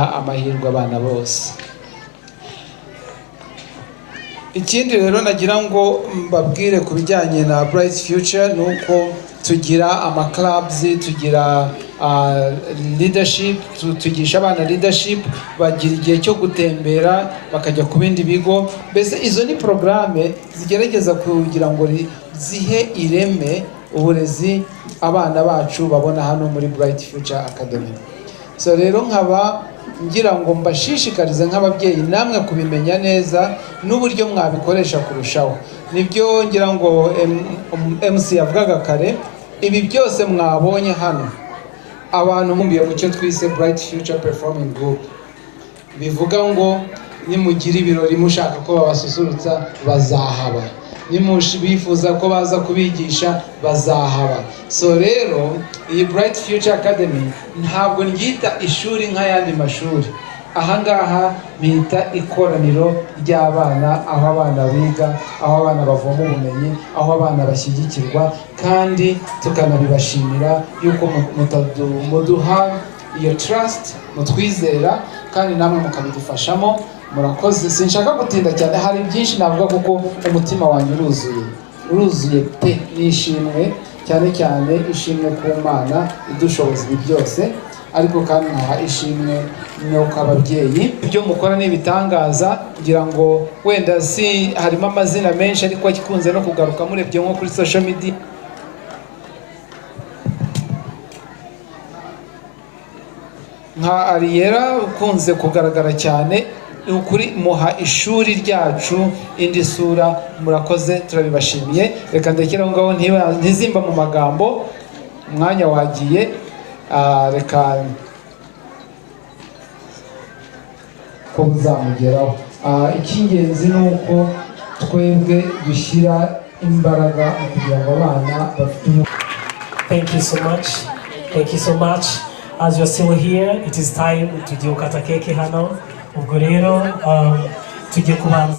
iha amahirwe abana bose. Ikindi rero nagira ngo mbabwire ku bijyanye na Bright Future nuko tugira clubs, tugira leadership, tugisha abana leadership, bagira igihe cyo gutembera bakajya ku bindi bigo. Mbese izo ni programme zigerageza kugira ngo zihe ireme uburezi abana bacu babona hano muri Bright Future Academy. So rero nkaba ngira ngo mbashishikarize nk'ababyeyi namwe kubimenya neza n'uburyo mwabikoresha kurushaho. Nibyo ngira ngo MC yavugaga kare, ibi byose mwabonye hano abantu mumbiye mu cyo twise Bright Future Performing Group, bivuga ngo nimugira ibirori mushaka ko babasusurutsa bazahaba, bifuza ko baza kubigisha bazahaba. So rero iyi Bright Future Academy ntabwo ngita ishuri nk'ayandi mashuri. Ahangaha bita ikoraniro ry'abana, aho abana biga, aho abana bavoma ubumenyi, aho abana bashyigikirwa, kandi tukanabibashimira yuko muduha iyo trust, mutwizera, kandi namwe mukabidufashamo. Murakoze. Sinshaka gutinda cyane, hari byinshi navuga kuko umutima wanjye uruzuye pe nishimwe, cyane cyane ishimwe ku Mana idushoboza ibi byose, ariko kandi nkaha ishimwe no kw'ababyeyi. Ibyo mukora ni ibitangaza, ngira ngo wenda si harimo amazina menshi ariko akikunze no kugaruka murebye nko kuri social media. Nka Ariera ukunze kugaragara cyane, ukuri muha ishuri ryacu indi sura. Murakoze, turabibashimiye. Reka ndekeraho ngaho ntizimba mu magambo, umwanya wagiye. Reka ko buzamugeraho. Icy'ingenzi ni uko twebwe dushyira imbaraga kugira ngo abana bafite. Thank you so much. Thank you so much. As you're still here, it is time to do kata keke hano. Ubwo rero tujye kubanza